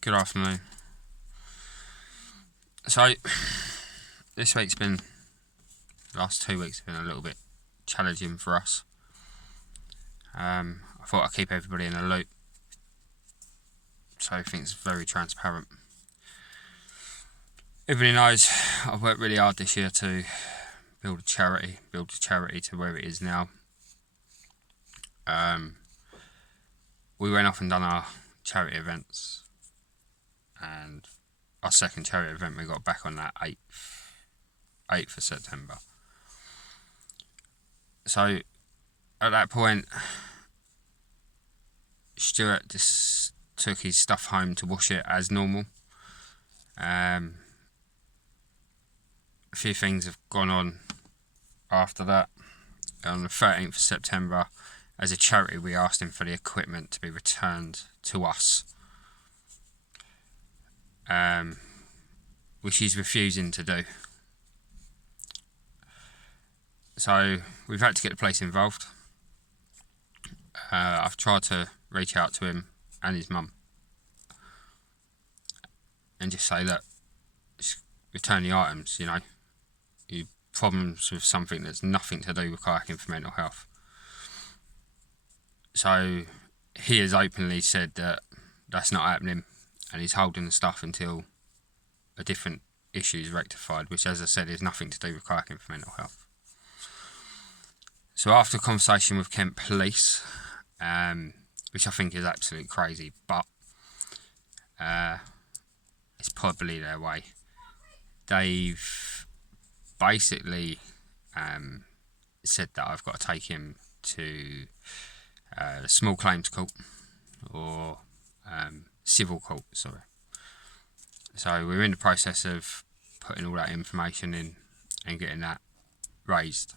Good afternoon. So, this week's been, the last 2 weeks have been a little bit challenging for us. I thought I'd keep everybody in a loop, so everything's very transparent. Everybody knows I've worked really hard this year to build a charity to where it is now. We went off and done our charity events, and our second charity event we got back on that 8th of September. So at that point, Stuart just took his stuff home to wash it as normal. A few things have gone on after that. On the 13th of September, as a charity, we asked him for the equipment to be returned to us, which he's refusing to do. So we've had to get the police involved. I've tried to reach out to him and his mum and just say, look, just return the items, you problems with something that's nothing to do with kayaking for mental health. So he has openly said that that's not happening, and he's holding the stuff until a different issue is rectified, which, as I said, is nothing to do with kayaking for mental health. So after a conversation with Kent Police, which I think is absolutely crazy, but it's probably their way, they've basically said that I've got to take him to the small claims court, or civil court, sorry. So we're in the process of putting all that information in and getting that raised.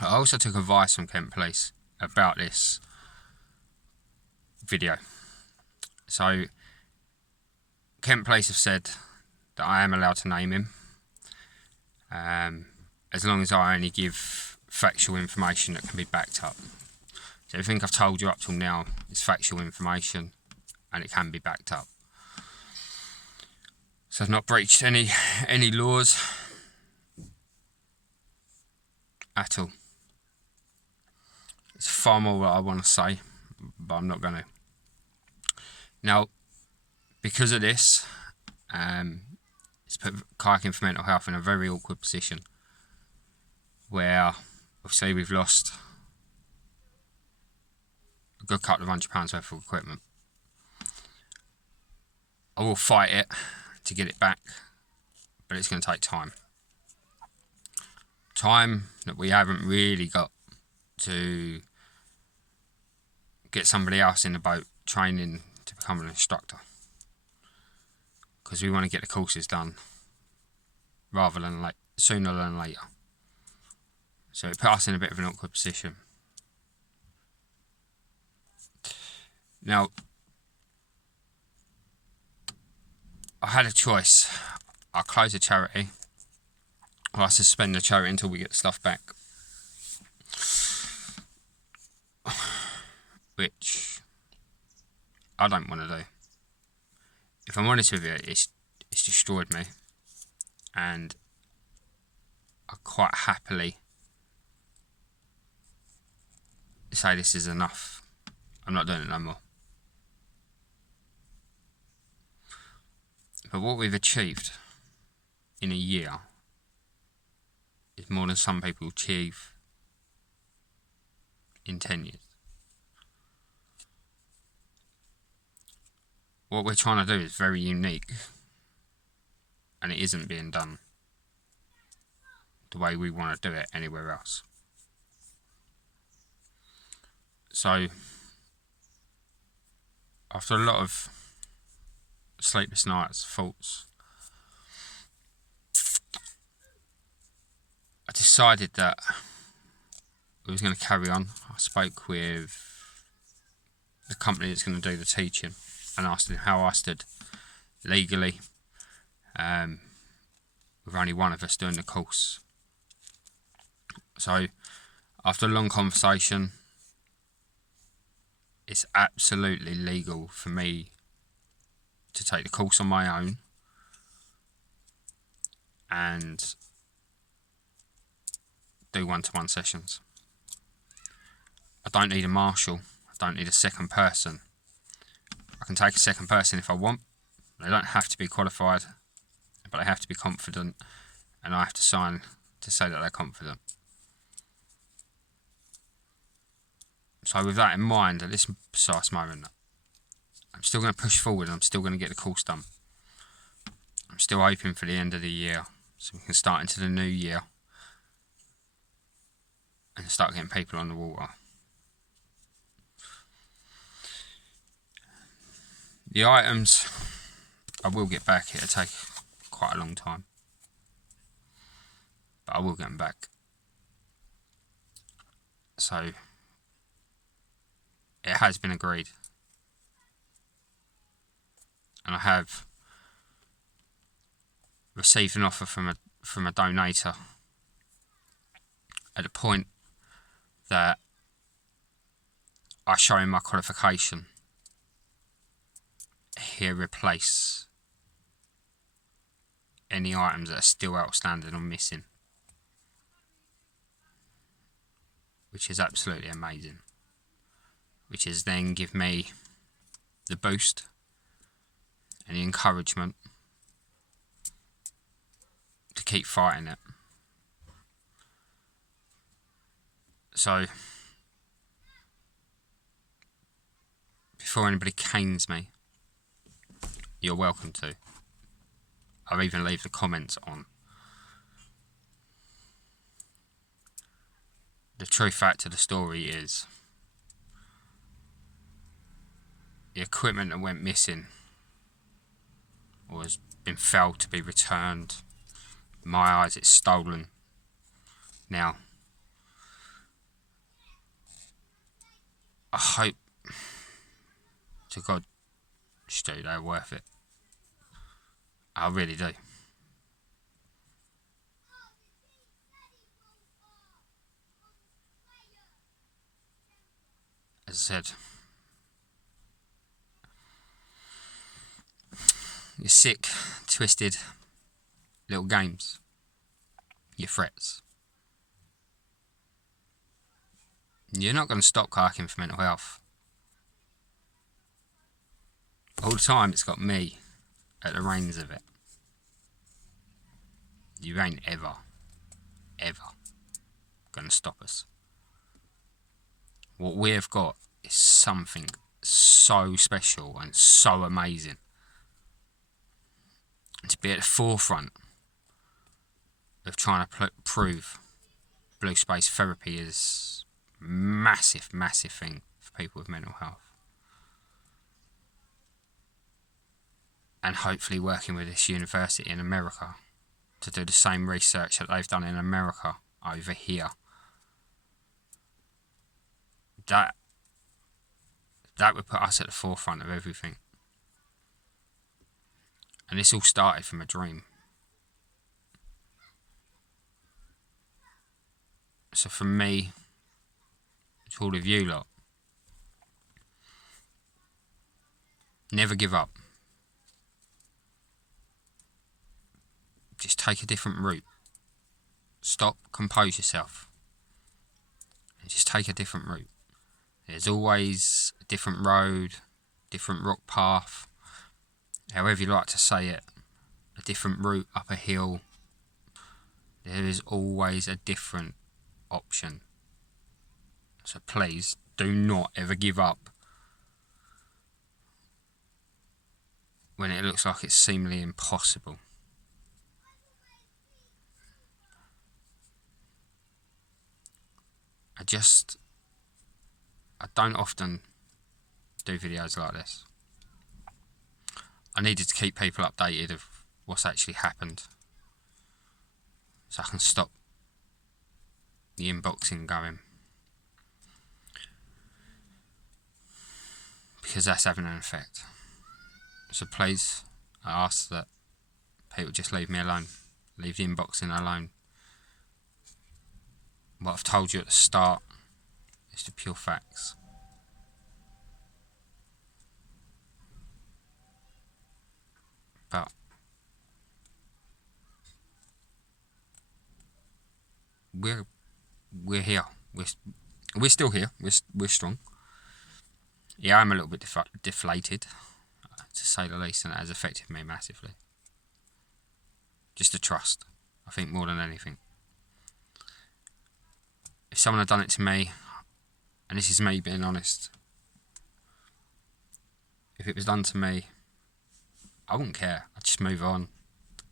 I also took advice from Kent Police about this video. So Kent Police have said that I am allowed to name him, as long as I only give factual information that can be backed up. So everything I've told you up till now is factual information and it can be backed up. So I've not breached any laws at all. It's far more what I want to say, but I'm not going to. Now, because of this, it's put kayaking for mental health in a very awkward position, where obviously we've lost a good couple of £100 worth of equipment. I will fight it to get it back, but it's going to take time. Time that we haven't really got to get somebody else in the boat training to become an instructor, because we want to get the courses done rather than sooner than later. So it put us in a bit of an awkward position. Now, I had a choice. I close the charity, or I suspend the charity until we get the stuff back, which I don't want to do. If I'm honest with you, it's destroyed me, and I quite happily say this is enough. I'm not doing it no more. But what we've achieved in a year is more than some people achieve in 10 years. What we're trying to do is very unique, and it isn't being done the way we want to do it anywhere else. So, after a lot of sleepless nights, thoughts, I decided that we was going to carry on. I spoke with the company that's going to do the teaching and asked him how I stood legally, with only one of us doing the course. So after a long conversation, it's absolutely legal for me to take the course on my own and do one-to-one sessions. I don't need a marshal. I don't need a second person. I can take a second person if I want. They don't have to be qualified, but they have to be confident, and I have to sign to say that they're confident. So with that in mind, at this precise moment, I'm still going to push forward and I'm still going to get the course done. I'm still hoping for the end of the year so we can start into the new year and start getting people on the water. The items, I will get back. It'll take quite a long time, but I will get them back. So it has been agreed, and I have received an offer from a donator at the point that I show him my qualification. He'll replace any items that are still outstanding or missing, which is absolutely amazing. Which is then give me the boost and the encouragement to keep fighting it. So before anybody canes me, you're welcome to. I'll even leave the comments on. The true fact of the story is the equipment that went missing or has been failed to be returned. In my eyes, it's stolen. Now, I hope to God, Stu, they're worth it. I really do. As I said, your sick, twisted little games, your threats. You're not going to stop kayaking for mental health. All the time it's got me at the reins of it. You ain't ever going to stop us. What we have got is something so special and so amazing. And to be at the forefront of trying to prove blue space therapy is massive thing for people with mental health. And hopefully working with this university in America to do the same research that they've done in America over here. That would put us at the forefront of everything. And this all started from a dream. So for me, to all of you lot, never give up. Just take a different route. Stop, compose yourself, and just take a different route. There's always a different road, different rock path, however you like to say it, a different route up a hill. There is always a different option. So please do not ever give up when it looks like it's seemingly impossible. I don't often do videos like this. I needed to keep people updated of what's actually happened so I can stop the inboxing going, because that's having an effect. So please, I ask that people just leave me alone, leave the inboxing alone. What I've told you at the start is the pure facts. we're here. We're still here. We're strong. Yeah, I'm a little bit deflated, to say the least, and it has affected me massively. Just the trust, I think, more than anything. If someone had done it to me, and this is me being honest, if it was done to me, I wouldn't care. I'd just move on.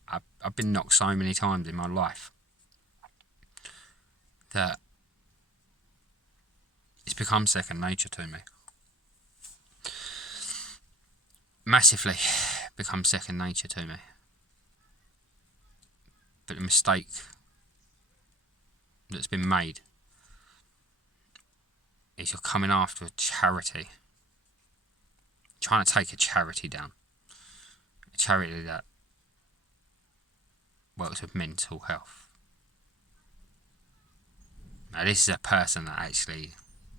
I've been knocked so many times in my life that it's become second nature to me. Massively become second nature to me. But the mistake that's been made is you're coming after a charity, trying to take a charity down, a charity that works with mental health. Now, this is a person that actually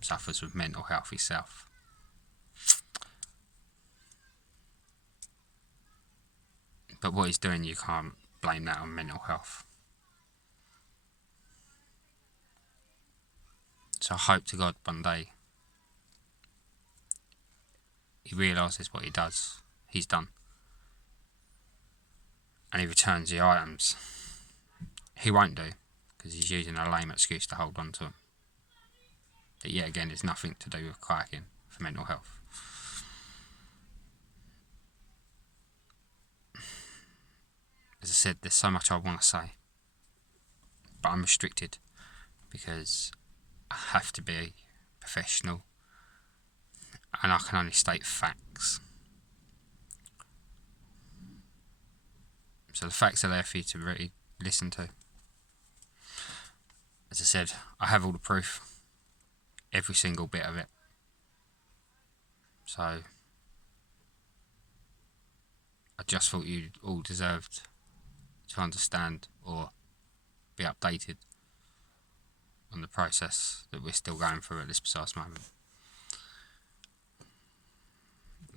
suffers with mental health himself. But what he's doing, you can't blame that on mental health. So I hope to God one day he realises what he's done, and he returns the items. He won't do, because he's using a lame excuse to hold on to them. That yet again is nothing to do with kayaking for mental health. As I said, there's so much I want to say, but I'm restricted because I have to be professional and I can only state facts. So the facts are there for you to really listen to. As I said, I have all the proof, every single bit of it. So I just thought you all deserved to understand or be updated on the process that we're still going through at this precise moment.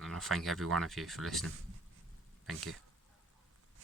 And I thank every one of you for listening. Thank you.